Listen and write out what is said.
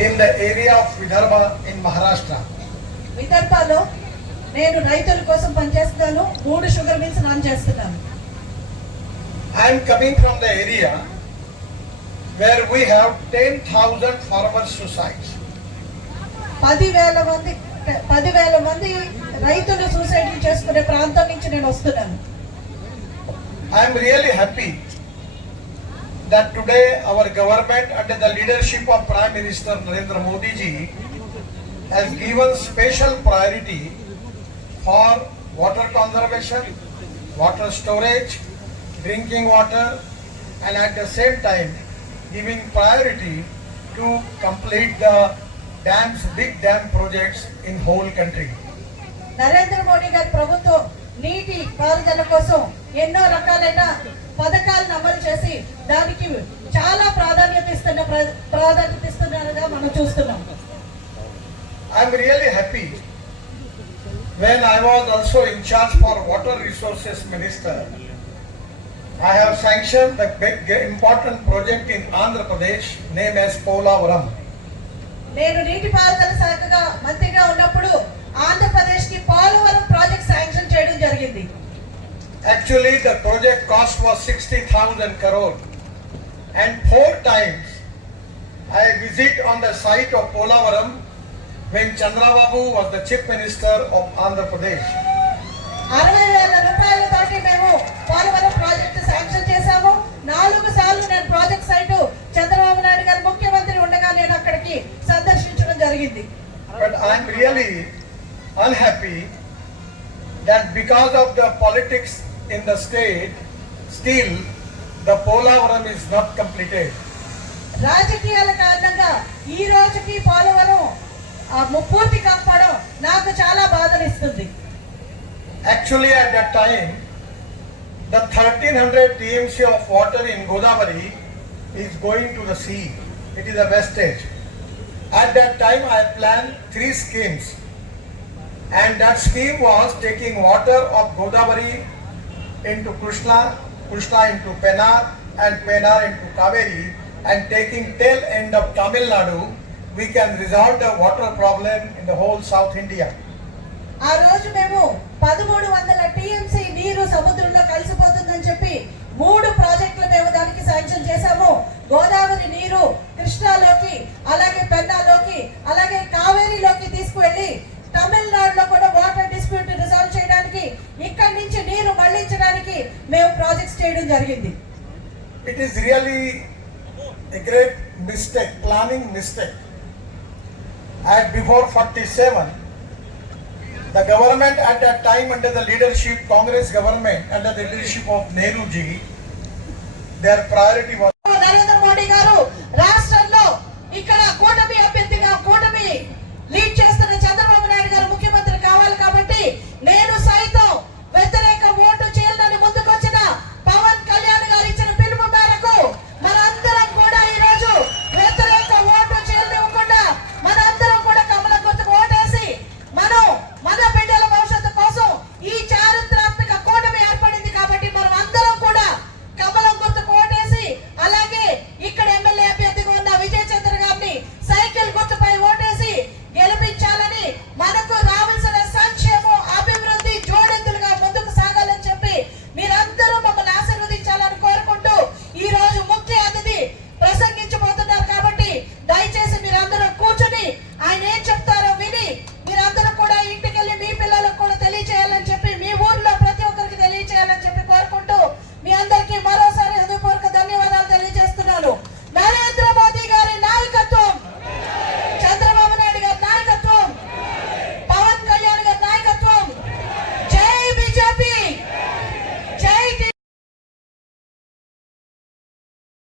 in the area of Vidarbha in Maharashtra. విదర్భలో నేను రైతుల కోసం పనిచేస్తున్నాను మూడు షుగర్ మిల్స్ రన్ చేస్తున్నాను I am coming from the area where we have 10,000 farmer suicides. పదివేల మంది పదివేల మంది రైతులు సూసైడ్ చేసుకునే ప్రాంతం నుంచి నేను వస్తున్నాను I am really happy that today our government under the leadership of Prime Minister Narendra Modi ji has given special priority for water conservation, water storage, drinking water and at the same time giving priority to complete the dams, big dam projects in whole country. Narendra Modi గారి ప్రభుత్వం నీటి పారుదల కోసం ఎన్నో రకాలైన పథకాలను అమలు చేసి దానికి చాలా ప్రాధాన్యత ఇస్తున్న ప్రాధాన్యత ఇస్తున్నారుగా మనం చూస్తున్నాం. I'm really happy when I was also in charge for water resources minister I have sanction the big important project in Andhra Pradesh name is Polavaram నేను నీటి పారుదల శాఖగా మంత్రిగా ఉన్నప్పుడు ఆంధ్రప్రదేశ్కి Polavaram Actually, the project cost was 60,000 crore. And four times I visit on the site of Polavaram when Chandrababu was the chief minister of Andhra Pradesh. అరవై వేల రూపాయలతోటి మేము పోలవరం ప్రాజెక్టు శాంక్షన్ చేశాము నాలుగు సార్లు నేను ప్రాజెక్ట్ సైటు చంద్రబాబు నాయుడు గారు ముఖ్యమంత్రి ఉండగా నేను అక్కడికి సందర్శించడం జరిగింది But I'm really unhappy that because of the politics in the state, still the Polavaram is not completed. రాజకీయాల కారణంగా ఈ రోజుకి పోలవరం పూర్తి కాకపోవడం నాకు చాలా బాధనిస్తుంది Actually, at that time, the 1300 TMC of water in Godavari is going to the sea. It is a wastage. At that time, I planned three schemes. And that scheme was taking water of Godavari into Krishna, Krishna into Penar, and Penar into Kaveri, and taking tail end of Tamil Nadu, we can resolve the water problem in the whole South India. ఆ రోజు మేము పదమూడు వందల TMC నీరు సముద్రంలో కలిసిపో చేయడం జరిగింది It is really a great mistake, planning mistake. At before 47, the government at that time under the leadership, Congress government under the leadership of Nehru ji, their priority was